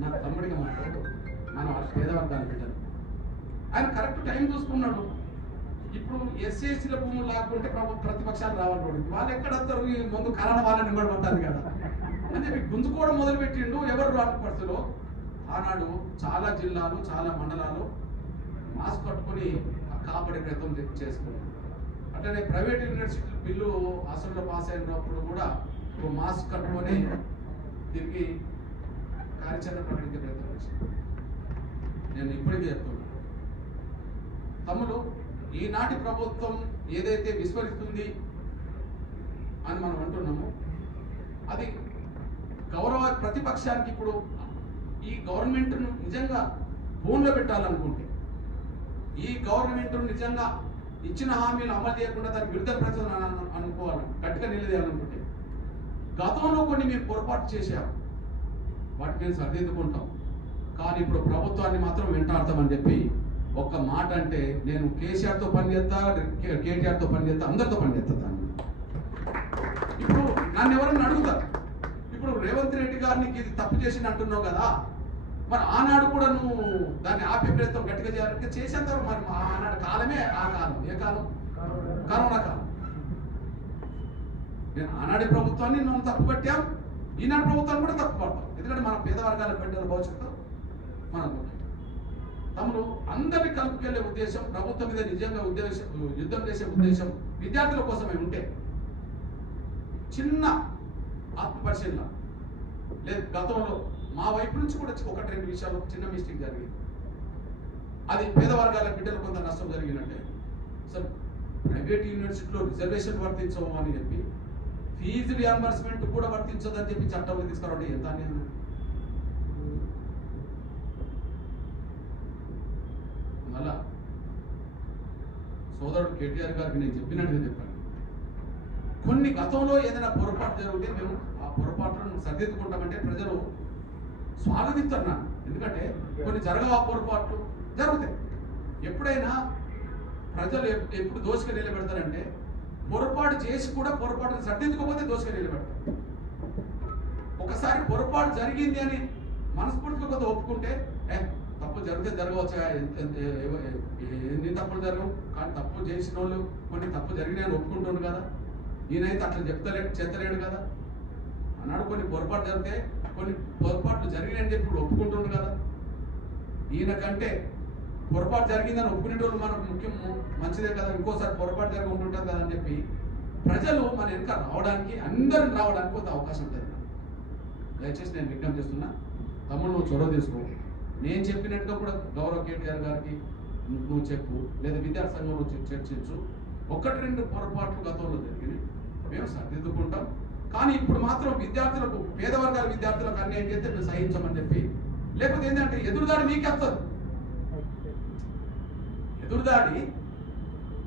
నా తమ్ముడిగా మాట్లాడు, మనం పేదవర్గాన్ని పెట్టాను. ఆయన కరెక్ట్ టైం చూసుకున్నాడు. ఇప్పుడు ఎస్సీల భూములు లాక్కుంటే ప్రతిపక్షాలు రావాలి, వాళ్ళు ఎక్కడ వస్తారు, ఈ ముందు కరోనా వాళ్ళని నిమ్మడబడుతుంది కదా అని చెప్పి గుంజుకోవడం మొదలుపెట్టిండు. ఎవరు రాని పరిస్థితిలో ఆనాడు చాలా జిల్లాలు, చాలా మండలాలు మాస్క్ కట్టుకొని కాపాడే ప్రయత్నం చేసుకున్నాం. అట్లనే ప్రైవేట్ యూనివర్సిటీ బిల్లు అసెంబ్లీలో పాస్ అయినప్పుడు కూడా మాస్క్ కట్టుకొని తిరిగి కార్యాచరణ ప్రకటించే ప్రయత్నం చేశాను. నేను ఇప్పటికీ చెప్తున్నాను, తమ్ముడు, ఈనాటి ప్రభుత్వం ఏదైతే విస్మరిస్తుంది అని మనం అంటున్నామో అది గౌరవ ప్రతిపక్షానికి ఇప్పుడు ఈ గవర్నమెంట్ను నిజంగా ఫోన్లో పెట్టాలనుకుంటే, ఈ గవర్నమెంట్ నిజంగా ఇచ్చిన హామీలు అమలు చేయకుండా దానికి విడుదల ప్రచారం అనుకోవాలి, గట్టిగా నిలదీయాలనుకుంటే, గతంలో కొన్ని మేము పొరపాటు చేశాం, వాటిని మేము సరిదిద్దుకుంటాం. కానీ ఇప్పుడు ప్రభుత్వాన్ని మాత్రం వెంటాడతామని చెప్పి ఒక్క మాట అంటే, నేను కేసీఆర్తో పనిచేస్తా, కేటీఆర్తో పనిచేస్తా, అందరితో పనిచేస్తా. ఇప్పుడు నన్ను ఎవరన్నా అడుగుతారు, ఇప్పుడు రేవంత్ రెడ్డి గారిని ఇది తప్పు చేసి అంటున్నావు కదా, మరి ఆనాడు కూడా నువ్వు దాన్ని ఆపే ప్రయత్నం గట్టిగా చేయాలంటే చేసేంత మరి ఆనాడు కాలమే ఆ కాలం. ఏ కాలం? కరోనా కాలం. నేను ఆనాడి ప్రభుత్వాన్ని మనం తప్పు పట్టాం, ఈనాడు ప్రభుత్వాన్ని కూడా తప్పు పడతాం. ఎందుకంటే మన పేద వర్గాల బిడ్డల భవిష్యత్తు మనం తమను అందరినీ కలుపుకెళ్లే ఉద్దేశం, ప్రభుత్వం మీద నిజంగా యుద్ధం చేసే ఉద్దేశం విద్యార్థుల కోసమే ఉంటే చిన్న ఆత్మపరిశీలన లేదు. గతంలో మా వైపు నుంచి కూడా ఒకటి రెండు విషయాలు చిన్న మిస్టేక్ జరిగింది. అది పేద వర్గాల బిడ్డలు కొంత నష్టం జరిగినట్టే. సార్, ప్రైవేట్ యూనివర్సిటీలో రిజర్వేషన్ వర్తించవు అని చెప్పి ఫీజు రియంబర్స్మెంట్ కూడా వర్తించదని చెప్పి చట్టంలో తీసుకురావడం ఎంత అన్యాయం. మళ్ళా సోదరుడు కేటీఆర్ గారికి నేను చెప్పినట్టుగా చెప్పాను, కొన్ని గతంలో ఏదైనా పొరపాటు జరిగితే మేము ఆ పొరపాట్లను సరిదిద్దుకుంటామంటే ప్రజలు స్వాగతిస్తున్నాను. ఎందుకంటే కొన్ని జరగవా పొరపాట్లు జరుగుతాయి. ఎప్పుడైనా ప్రజలు ఎప్పుడు దోషగా నిలబెడతారంటే, పొరపాటు చేసి కూడా పొరపాటును సరిదిద్దుకోకపోతే దోషగా నిలబెడతారు. ఒకసారి పొరపాటు జరిగింది అని మనస్ఫూర్తిగా కొంత ఒప్పుకుంటే, తప్పు జరిగితే జరగవచ్చు, ఎన్ని తప్పులు జరగవు, కానీ తప్పు చేసిన వాళ్ళు కొన్ని తప్పు జరిగినాయని ఒప్పుకుంటున్నాడు కదా, ఈయనైతే అట్లా చెప్తలేడు కదా. అన్నాడు కొన్ని పొరపాటు జరిగితే కొన్ని పొరపాట్లు జరిగినాయని చెప్పి ఇప్పుడు ఒప్పుకుంటున్నాడు కదా. ఈయన కంటే పొరపాటు జరిగిందని ఒప్పుకునేటోళ్ళు మనకు ముఖ్యం, మంచిదే కదా, ఇంకోసారి పొరపాటు జరిగి ఉంటుంటారు కదా అని చెప్పి ప్రజలు మన వెనుక రావడానికి, అందరిని రావడానికి కొంత అవకాశం ఉంటుంది. దయచేసి నేను విజ్ఞప్తి చేస్తున్నా, తమ్ముడు నువ్వు చొరవ తీసుకో. నేను చెప్పినట్టుగా కూడా గౌరవ కేటీఆర్ గారికి నువ్వు చెప్పు, లేదా విద్యార్థి సంఘంలో చర్చించు. ఒకటి రెండు పొరపాట్లు గతంలో జరిగినాయి, మేము సరిదిద్దుకుంటాం. కానీ ఇప్పుడు మాత్రం విద్యార్థులకు, పేద వర్గాల విద్యార్థులకు అన్యాయం చేస్తే మేము సహించమని చెప్పి, లేకపోతే ఏంటంటే ఎదురుదాడి మీకే వస్తుంది. ఎదురుదాడి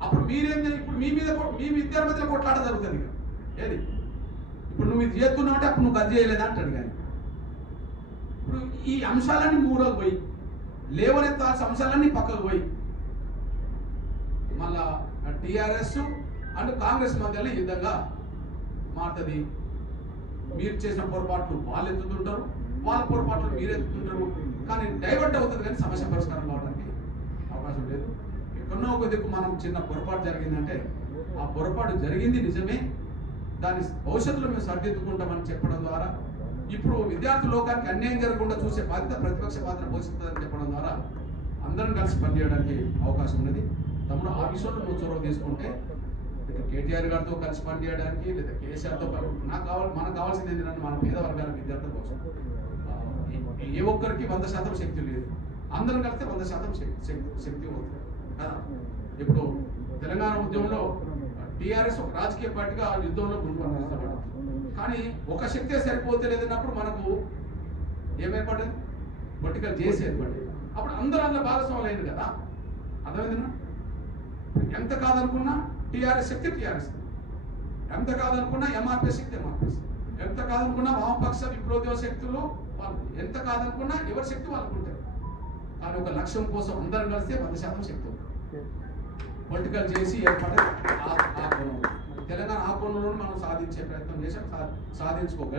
అప్పుడు మీరేం, ఇప్పుడు మీ ఇద్దరి మధ్యలో కొట్లాట జరుగుతుంది. ఏది ఇప్పుడు నువ్వు ఇది చేస్తున్నావు అంటే అప్పుడు నువ్వు అది చేయలేదా అంటాడు. కానీ ఇప్పుడు ఈ అంశాలన్నీ మూడోకి పోయి, లేవనెత్తాల్సిన అంశాలన్నీ పక్కకు పోయి, మళ్ళా టీఆర్ఎస్ అండ్ కాంగ్రెస్ మధ్యలో ఈ విధంగా మారుతుంది. మీరు చేసిన పొరపాట్లు వాళ్ళు ఎత్తుతుంటారు, వాళ్ళ పొరపాట్లు మీరు ఎత్తుతుంటారు. కానీ డైవర్ట్ అవుతుంది, కానీ సమస్య పరిష్కారం కావడానికి అవకాశం లేదు. ఎక్కడో ఒక దిక్కు మనం చిన్న పొరపాటు జరిగిందంటే, ఆ పొరపాటు జరిగింది నిజమే, దాని భవిష్యత్తులో మేము సరిదిద్దుకుంటామని చెప్పడం ద్వారా, ఇప్పుడు విద్యార్థి లోకానికి అన్యాయం జరగకుండా చూసే బాధ్యత ప్రతిపక్ష పాత్ర పోషిస్తుందని చెప్పడం ద్వారా అందరం కలిసి పనిచేయడానికి అవకాశం ఉన్నది. తమ్ముడు, ఆ విషయంలో నువ్వు చొరవ తీసుకుంటే కేటీఆర్ గారితో కలిసి పనిచేయడానికి, లేదా కేసీఆర్తో మనకు కావాల్సింది ఏంటంటే మన పేద వర్గాల విద్యార్థుల కోసం ఏ ఒక్కరికి 100% శక్తి లేదు, అందరం కలిస్తే 100% శక్తి అవుతుంది కదా. ఇప్పుడు తెలంగాణ ఉద్యమంలో టీఆర్ఎస్ ఒక రాజకీయ పార్టీగా యుద్ధంలో గుర్తుపడుతుంది. కానీ ఒక శక్తే సరిపోతే లేదన్నప్పుడు మనకు ఏమైపడింది, పొలిటికల్ చేసి ఏర్పడింది. అప్పుడు అందరూ అందులో భాగస్వాములు అయింది కదా. అర్థమైందన్నా? ఎంత కాదనుకున్నా టీఆర్ఎస్ శక్తి టీఆర్ఎస్, ఎంత కాదనుకున్నా ఎంఆర్పీఎస్ శక్తి ఎంఆర్పీఎస్, ఎంత కాదనుకున్నా వామపక్ష విప్లవ శక్తులు వాళ్ళు, ఎంత కాదనుకున్నా ఎవరి శక్తి వాళ్ళకు ఉంటారు. కానీ ఒక లక్ష్యం కోసం అందరం కలిస్తే 100% శక్తి ఉంటుంది. పొలిటికల్ చేసి ఏర్పడే తెలంగాణ ఆ కోణంలో మనం సాధించే ప్రయత్నం చేసాం, సాధించుకోగలం.